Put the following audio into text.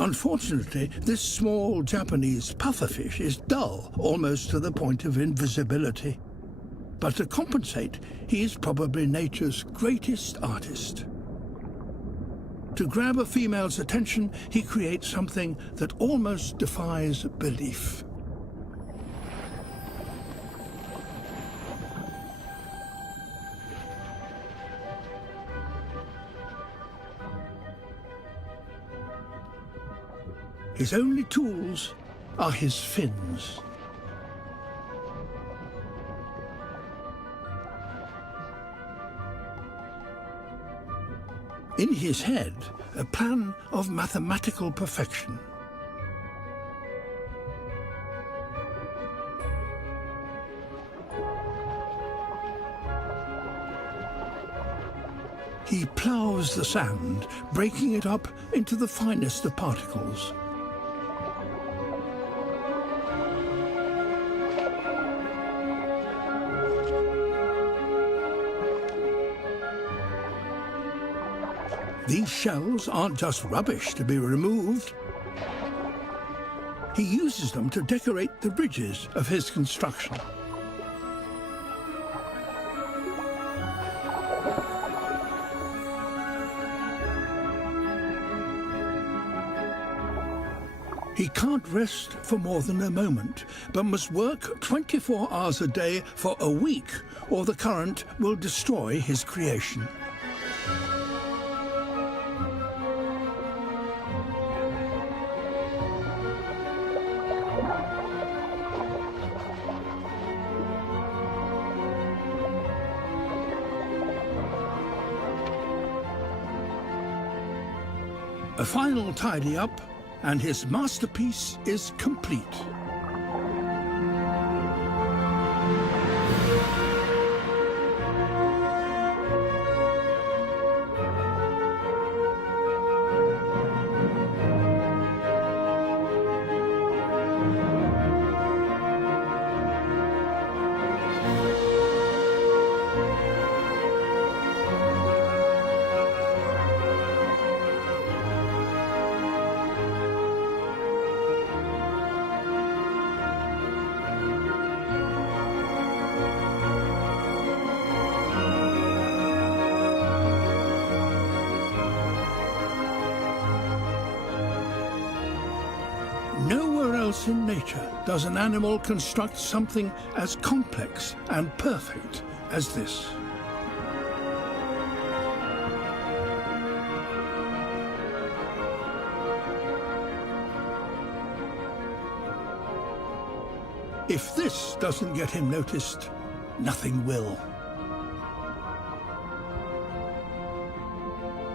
Unfortunately, this small Japanese pufferfish is dull, almost to the point of invisibility. But to compensate, he is probably nature's greatest artist. To grab a female's attention, he creates something that almost defies belief. His only tools are his fins. In his head, a plan of mathematical perfection. He ploughs the sand, breaking it up into the finest of particles. These shells aren't just rubbish to be removed. He uses them to decorate the ridges of his construction. He can't rest for more than a moment, but must work 24 hours a day for a week, or the current will destroy his creation. A final tidy up, and his masterpiece is complete. Nowhere else in nature does an animal construct something as complex and perfect as this. If this doesn't get him noticed, nothing will.